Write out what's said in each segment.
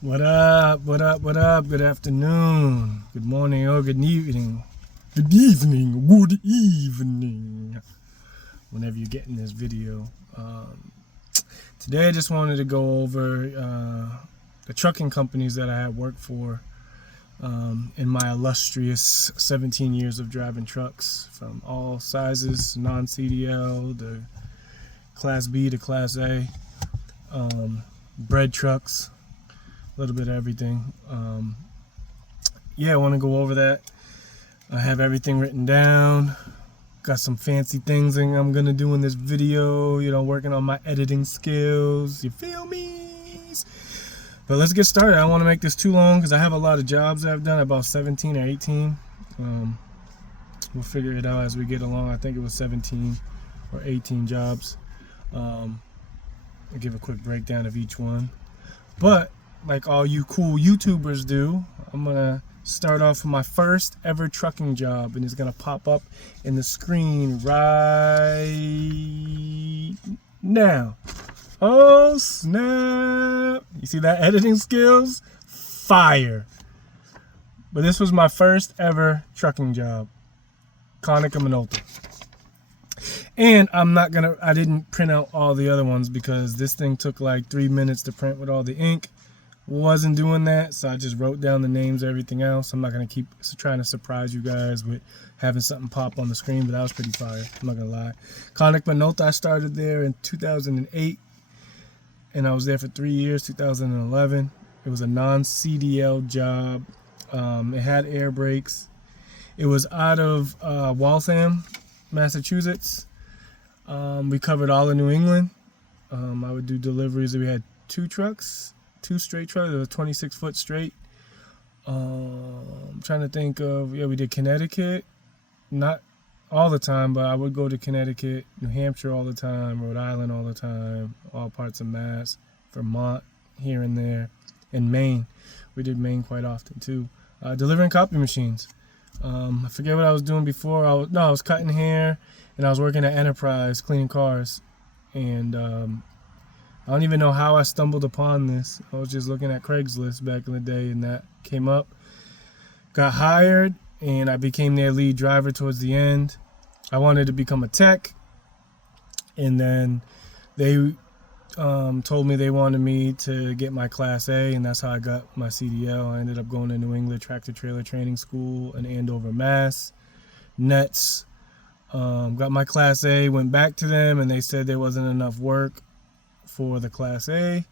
What up? What up? What up? Good afternoon. Good morning or good evening. Good evening. Good evening. Whenever you're getting this video. Today I just wanted to go over the trucking companies that I had worked for in my illustrious 17 years of driving trucks from all sizes, non-CDL, the Class B to Class A, bread trucks, a little bit of everything. I want to go over that. I have everything written down. Got some fancy things I'm gonna do in this video, working on my editing skills. You feel me? But let's get started. I don't want to make this too long because I have a lot of jobs that I've done, about 17 or 18. We'll figure it out as we get along. I think it was 17 or 18 jobs. I'll give a quick breakdown of each one. But like all you cool YouTubers do, I'm gonna start off with my first ever trucking job, and it's gonna pop up in the screen right now. Oh snap! You see that editing skills? Fire! But this was my first ever trucking job, Konica Minolta. And I didn't print out all the other ones because this thing took like 3 minutes to print with all the ink. Wasn't doing that, so I just wrote down the names of everything else. I'm not gonna keep trying to surprise you guys with having something pop on the screen, but that was pretty fire. I'm not gonna lie. Konica Minolta, I started there in 2008, and I was there for 3 years. 2011. It was a non-CDL job. It had air brakes. It was out of Waltham, Massachusetts. We covered all of New England. I would do deliveries. We had two straight trucks. It was a 26-foot straight. I'm trying to think of, we did Connecticut. Not all the time, but I would go to Connecticut, New Hampshire all the time, Rhode Island all the time, all parts of Mass, Vermont here and there, and Maine. We did Maine quite often too. Delivering copy machines. I forget what I was doing before. I was cutting hair, and I was working at Enterprise cleaning cars. And I don't even know how I stumbled upon this. I was just looking at Craigslist back in the day, and that came up. Got hired, and I became their lead driver towards the end. I wanted to become a tech, and then they told me they wanted me to get my Class A, and that's how I got my CDL. I ended up going to New England Tractor Trailer Training School in Andover, Mass. Nets. Got my Class A, went back to them, and they said there wasn't enough work for the Class A.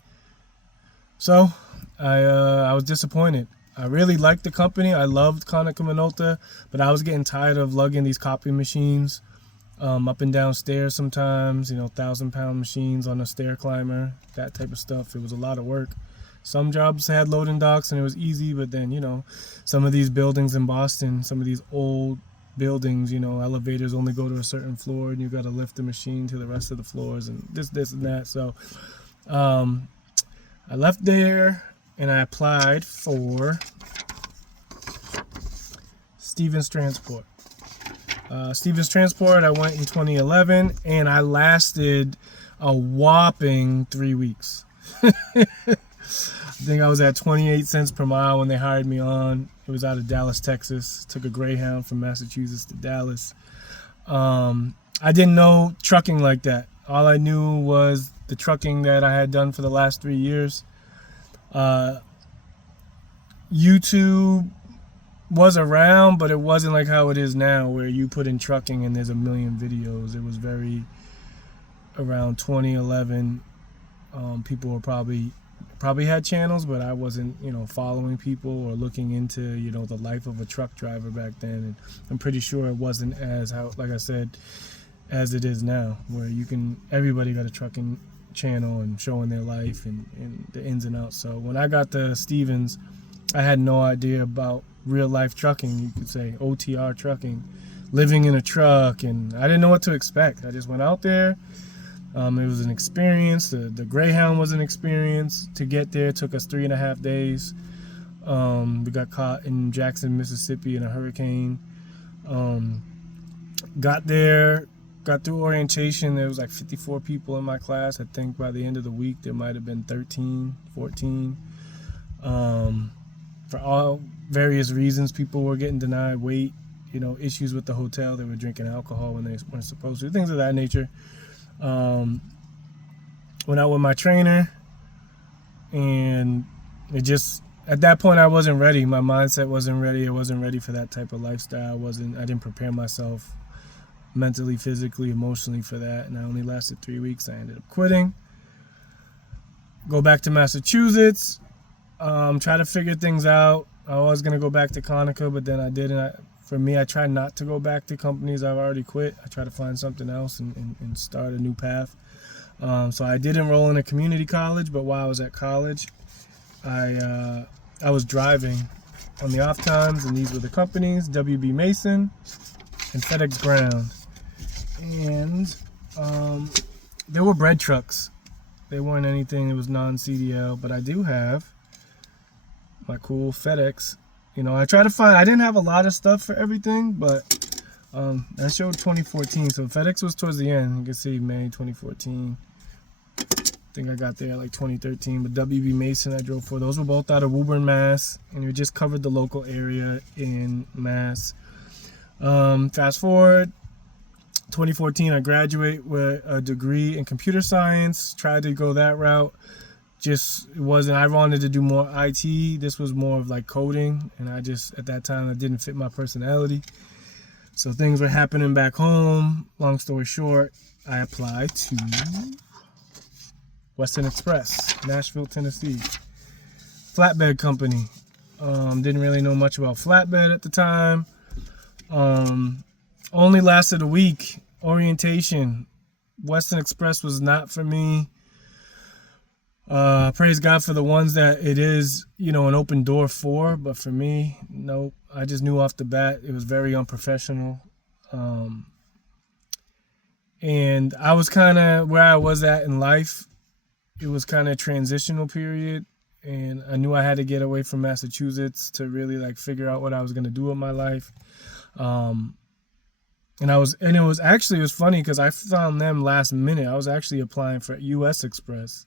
So I was disappointed. I really liked the company. I loved Konica Minolta, but I was getting tired of lugging these copy machines up and down stairs sometimes, 1,000-pound machines on a stair climber, that type of stuff. It was a lot of work. Some jobs had loading docks and it was easy, but then, some of these buildings in Boston, some of these old buildings, elevators only go to a certain floor, and you got to lift the machine to the rest of the floors, and this and that. So I left there and I applied for Stevens Transport. Stevens Transport, I went in 2011, and I lasted a whopping 3 weeks. I think I was at 28 cents per mile when they hired me on. It was out of Dallas, Texas. Took a Greyhound from Massachusetts to Dallas. I didn't know trucking like that. All I knew was the trucking that I had done for the last 3 years. YouTube was around, but it wasn't like how it is now, where you put in trucking and there's a million videos. It was very around 2011. People were probably had channels, but I wasn't, following people or looking into, the life of a truck driver back then. And I'm pretty sure it wasn't like I said, as it is now, where everybody got a trucking channel and showing their life and the ins and outs. So when I got to Stevens, I had no idea about real life trucking, you could say, OTR trucking, living in a truck, and I didn't know what to expect. I just went out there. It was an experience. The Greyhound was an experience. To get there took us 3.5 days. We got caught in Jackson, Mississippi in a hurricane. Got there, got through orientation. There was like 54 people in my class. I think by the end of the week there might have been 13, 14. For all various reasons, people were getting denied weight, issues with the hotel. They were drinking alcohol when they weren't supposed to, things of that nature. Went out with my trainer, and it just, at that point, I wasn't ready. My mindset wasn't ready. I wasn't ready for that type of lifestyle. I didn't prepare myself mentally, physically, emotionally for that. And I only lasted 3 weeks. I ended up quitting. Go back to Massachusetts. Try to figure things out. I was going to go back to Conica, but then I didn't. For me, I try not to go back to companies I've already quit. I try to find something else and start a new path. So I did enroll in a community college, but while I was at college, I was driving on the off times, and these were the companies: WB Mason and FedEx Ground. And there were bread trucks. They weren't anything. It was non-CDL, but I do have my cool FedEx. I try to find, I didn't have a lot of stuff for everything, but I showed 2014. So FedEx was towards the end. You can see May 2014. I think I got there like 2013. But WB Mason I drove for. Those were both out of Woburn, Mass. And we just covered the local area in Mass. Fast forward, 2014, I graduate with a degree in computer science. Tried to go that route. Just it wasn't. I wanted to do more IT. This was more of like coding, and at that time, it didn't fit my personality. So things were happening back home. Long story short, I applied to Western Express, Nashville, Tennessee. Flatbed company. Didn't really know much about flatbed at the time. Only lasted a week. Orientation. Western Express was not for me. Praise God for the ones that it is, an open door for, but for me, nope. I just knew off the bat it was very unprofessional. And I was kind of where I was at in life. It was kind of a transitional period, and I knew I had to get away from Massachusetts to really like figure out what I was going to do with my life. And it was funny because I found them last minute. I was actually applying for US Express.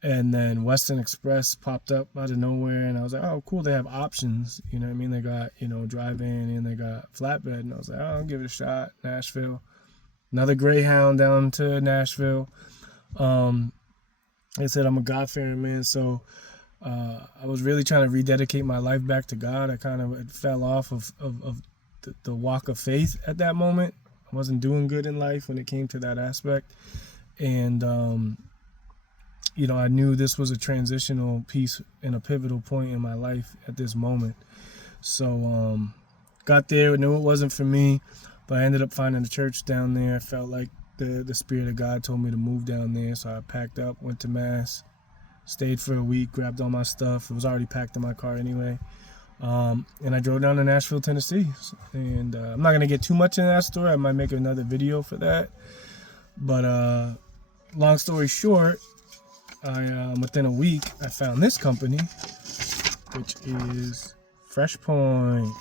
And then Western Express popped up out of nowhere, and I was like, oh, cool, they have options. You know what I mean? They got, drive-in, and they got flatbed. And I was like, oh, I'll give it a shot. Nashville. Another Greyhound down to Nashville. They said I'm a God-fearing man, so I was really trying to rededicate my life back to God. I kind of fell off of the walk of faith at that moment. I wasn't doing good in life when it came to that aspect. And I knew this was a transitional piece and a pivotal point in my life at this moment. So got there, knew it wasn't for me, but I ended up finding a church down there. I felt like the Spirit of God told me to move down there. So I packed up, went to Mass, stayed for a week, grabbed all my stuff. It was already packed in my car anyway. And I drove down to Nashville, Tennessee. And I'm not going to get too much into that story. I might make another video for that. But long story short, within a week, I found this company, which is FreshPoint.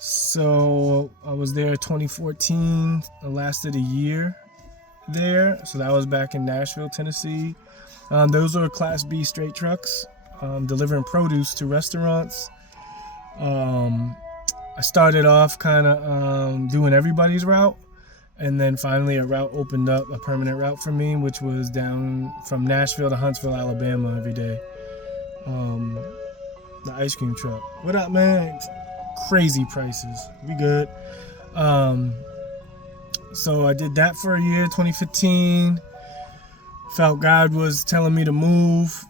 So I was there 2014. I lasted a year there. So that was back in Nashville, Tennessee. Those are Class B straight trucks, delivering produce to restaurants. I started off kind of doing everybody's route. And then finally a route opened up, a permanent route for me, which was down from Nashville to Huntsville, Alabama every day. The ice cream truck. What up, man? Crazy prices. We good. So I did that for a year, 2015. Felt God was telling me to move.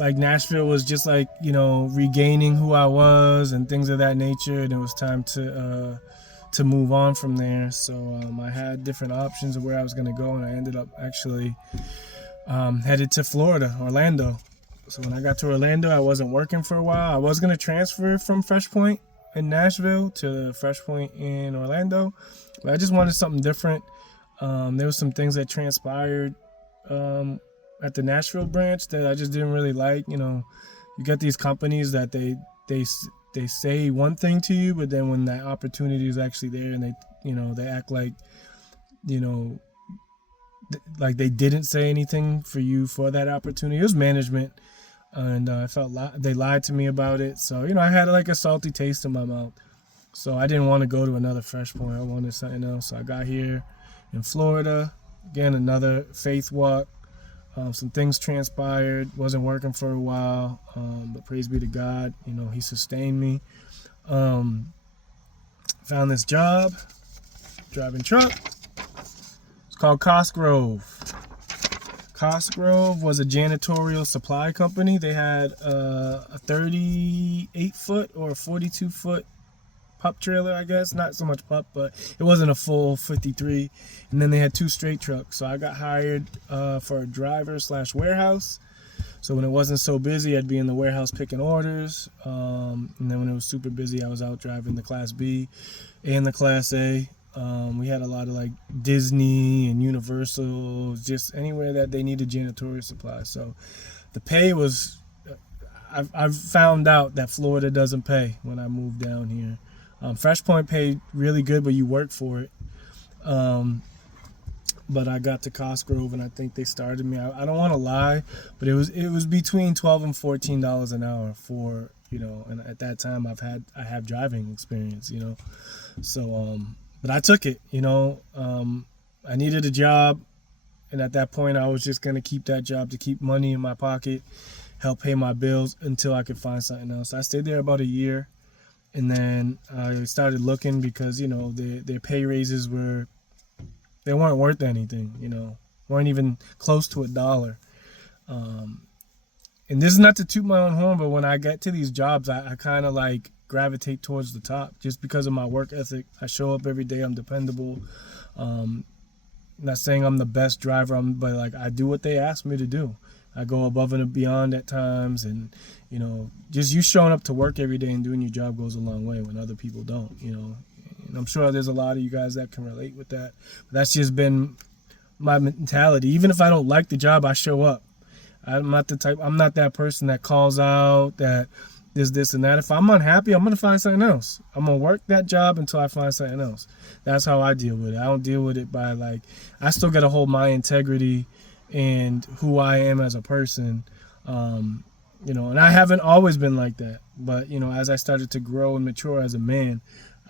Like Nashville was just like, regaining who I was and things of that nature. And it was time to move on from there. So I had different options of where I was going to go, and I ended up actually headed to Florida, Orlando. So when I got to Orlando, I wasn't working for a while. I was going to transfer from FreshPoint in Nashville to FreshPoint in Orlando, but I just wanted something different. There was some things that transpired at the Nashville branch that I just didn't really like. You get these companies that they say one thing to you, but then when that opportunity is actually there, and they act like, like they didn't say anything for you for that opportunity. It was management. and I felt they lied to me about it. So I had like a salty taste in my mouth. So I didn't want to go to another Fresh Point. I wanted something else. So I got here in Florida. Again, another faith walk. Some things transpired. Wasn't working for a while, but praise be to God. He sustained me. Found this job driving truck. It's called Cosgrove. Cosgrove was a janitorial supply company. They had a 38-foot or a 42-foot pup trailer, I guess. Not so much pup, but it wasn't a full 53. And then they had 2 straight trucks. So I got hired for a driver / warehouse. So when it wasn't so busy, I'd be in the warehouse picking orders. And then when it was super busy, I was out driving the Class B and the Class A. We had a lot of like Disney and Universal, just anywhere that they needed janitorial supplies. So the pay was, I've found out that Florida doesn't pay when I moved down here. Fresh Point paid really good, but you work for it. But I got to Cosgrove, and I think they started me. I don't want to lie, but it was between $12 and $14 an hour for and at that time I have driving experience, So but I took it, I needed a job, and at that point I was just gonna keep that job to keep money in my pocket, help pay my bills until I could find something else. I stayed there about a year, and then I started looking because their pay raises they weren't worth anything, weren't even close to $1. And this is not to toot my own horn, but when I get to these jobs, I kind of like gravitate towards the top just because of my work ethic. I show up every day. I'm dependable. Not saying I'm the best driver, but like I do what they ask me to do. I go above and beyond at times, and just you showing up to work every day and doing your job goes a long way when other people don't. And I'm sure there's a lot of you guys that can relate with that. But that's just been my mentality. Even if I don't like the job, I show up. I'm not that person that calls out, that this and that. If I'm unhappy, I'm going to find something else. I'm going to work that job until I find something else. That's how I deal with it. I don't deal with it by I still got to hold my integrity and who I am as a person. And I haven't always been like that. But, as I started to grow and mature as a man,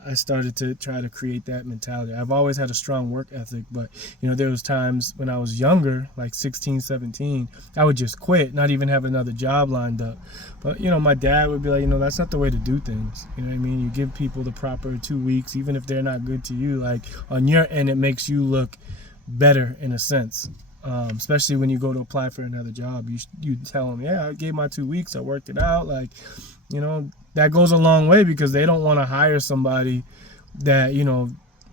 I started to try to create that mentality. I've always had a strong work ethic, but there was times when I was younger, like 16, 17, I would just quit, not even have another job lined up. But my dad would be like, that's not the way to do things. You know what I mean? You give people the proper 2 weeks, even if they're not good to you. Like on your end, it makes you look better in a sense. Especially when you go to apply for another job, you tell them, yeah, I gave my 2 weeks, I worked it out. That goes a long way because they don't want to hire somebody that,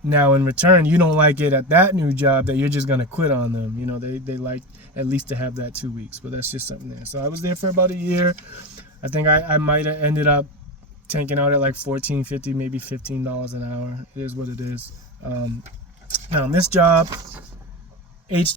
now in return, you don't like it at that new job that you're just going to quit on them. They like at least to have that 2 weeks, but that's just something there. So I was there for about a year. I think I might have ended up tanking out at like $14, $15, maybe $15 an hour. It is what it is. Now in this job,